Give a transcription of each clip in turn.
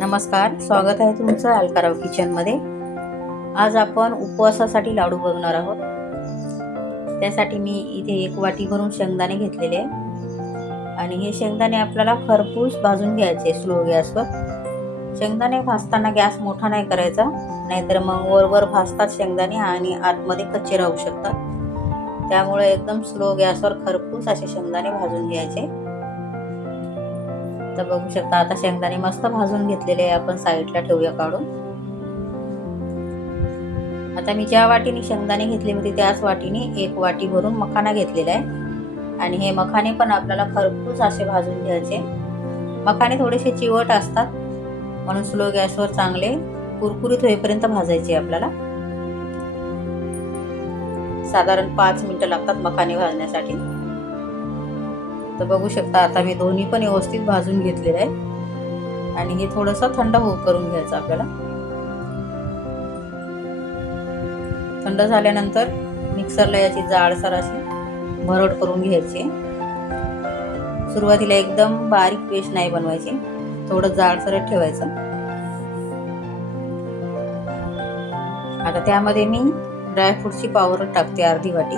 नमस्कार, स्वागत आहे तुमचं अलकाराव किचनमध्ये। आज आपण उपवासासाठी लाडू बनवणार आहोत। त्यासाठी मी इथे 1 वाटी भरून शेंगदाणे घेतलेले आहे आणि हे शेंगदाणे आपल्याला खरपूस भाजून घ्यायचे स्लो गॅसवर। शेंगदाणे भाजताना गॅस मोठा नाही करायचा, नाहीतर मग वर भाजतात शेंगदाणे आणि आतमध्ये कच्चे राहू शकतात। त्यामुळे एकदम स्लो गॅसवर खरपूस असे शेंगदाणे भाजून घ्यायचे। तर बघू शकता आता शेंगदाणे मस्त भाजून घेतलेले आहे, आपण साईडला ठेवूया काढून। आता मी ज्या वाटीने शेंगदाणे घेतले होते त्याच वाटीने 1 वाटी भरून मखाना घेतलेला आहे आणि हे मखाने पण आपल्याला खरपूस असे भाजून घ्यायचे। मखाने थोडेसे चिवट असतात म्हणून स्लो गॅसवर चांगले कुरकुरीत होईपर्यंत भाजायचे आपल्याला। साधारण 5 मिनिटं लागतात मखाने भाजण्यासाठी। तर बघू शकता आता मी दोन्ही पण व्यवस्थित भाजून घेतलेले आहे आणि हे थोडंसं थंड करून घ्यायचं आपल्याला। थंड झाल्यानंतर मिक्सरला याची जाडसर अशी भरड करून घ्यायची। सुरुवातीला एकदम बारीक पेस्ट नाही बनवायची, थोडं जाडसर ठेवायचं। आता त्यामध्ये मी ड्रायफ्रूटची पावडर टाकते अर्धी वाटी।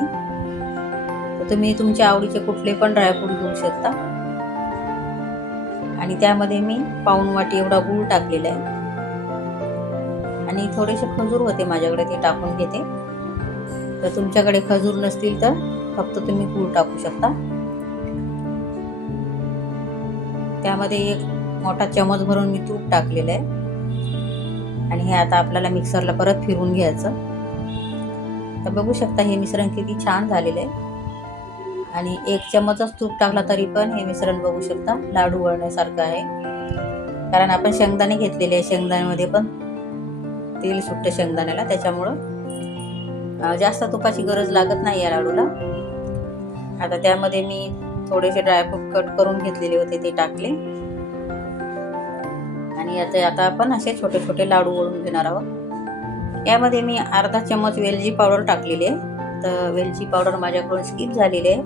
तुम्ही तुमच्या आवडीचे कुठले पण ड्रायफ्रूट घेऊ शकता आणि त्यामध्ये मी पाऊण वाटी एवढा गूळ टाकलेला आहे आणि थोडेसे खजूर होते माझ्याकडे, ते टाकून घेते। तर तुमच्याकडे खजूर नसतील तर फक्त तुम्ही गूळ टाकू शकता। त्यामध्ये 1 मोठा चमच भरून मी तूप टाकलेलं आहे आणि हे आता आपल्याला मिक्सरला परत फिरवून घ्यायचं। तर बघू शकता हे मिश्रण किती छान झालेलं आहे आणि 1 चमचच तूप टाकला तरी पण हे मिश्रण बघू शकता लाडू वळण्यासारखं आहे, कारण आपण शेंगदाणे घेतलेले आहे। शेंगदाण्यामध्ये पण तेल सुटतं शेंगदाण्याला, त्याच्यामुळं जास्त तुपाची गरज लागत नाही या लाडूला। आता त्यामध्ये मी थोडेसे ड्रायफ्रूट कट करून घेतलेले होते ते टाकले आणि आता आपण असे छोटे छोटे लाडू वळून घेणार आहोत। यामध्ये मी अर्धा चमच वेलची पावडर टाकलेली आहे। तर वेलची पावडर माझ्याकडून स्किप झालेली आहे,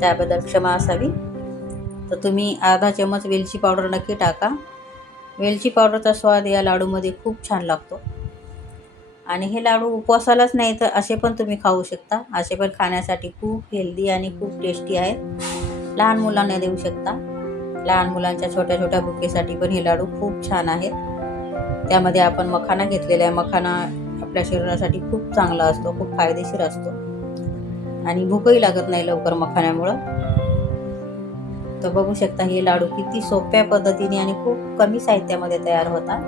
त्याबद्दल क्षमा असावी। तर तुम्ही अर्धा चमच वेलची पावडर नक्की टाका। वेलची पावडरचा स्वाद या लाडूमध्ये खूप छान लागतो आणि हे लाडू उपवासालाच नाही तर असे पण तुम्ही खाऊ शकता। असे पण खाण्यासाठी खूप हेल्दी आणि खूप टेस्टी आहेत, लहान मुलांना देऊ शकता। लहान मुलांच्या छोट्या छोट्या भुकेसाठी पण हे लाडू खूप छान आहेत। त्यामध्ये आपण मखाना घेतलेला आहे। मखाना आपल्या शरीरासाठी खूप चांगला असतो, खूप फायदेशीर असतो आणि भूकही लागत नाही लवकर मखाण्यामुळं। तर बघू शकता हे लाडू किती सोप्या पद्धतीने आणि खूप कमी साहित्यामध्ये तयार होतात।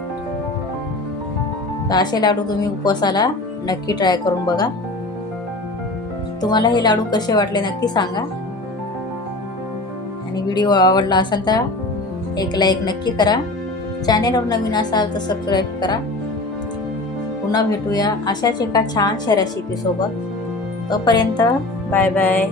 तर असे लाडू तुम्ही उपवासाला नक्की ट्राय करून बघा। तुम्हाला हे लाडू कसे वाटले नक्की सांगा आणि व्हिडिओ आवडला असेल तर 1 लाईक नक्की करा। चॅनेलवर नवीन असाल तर सबस्क्राईब करा। पुन्हा भेटूया अशाच एका छानशा रेसिपी सोबत। तोपर्यंत बाय बाय।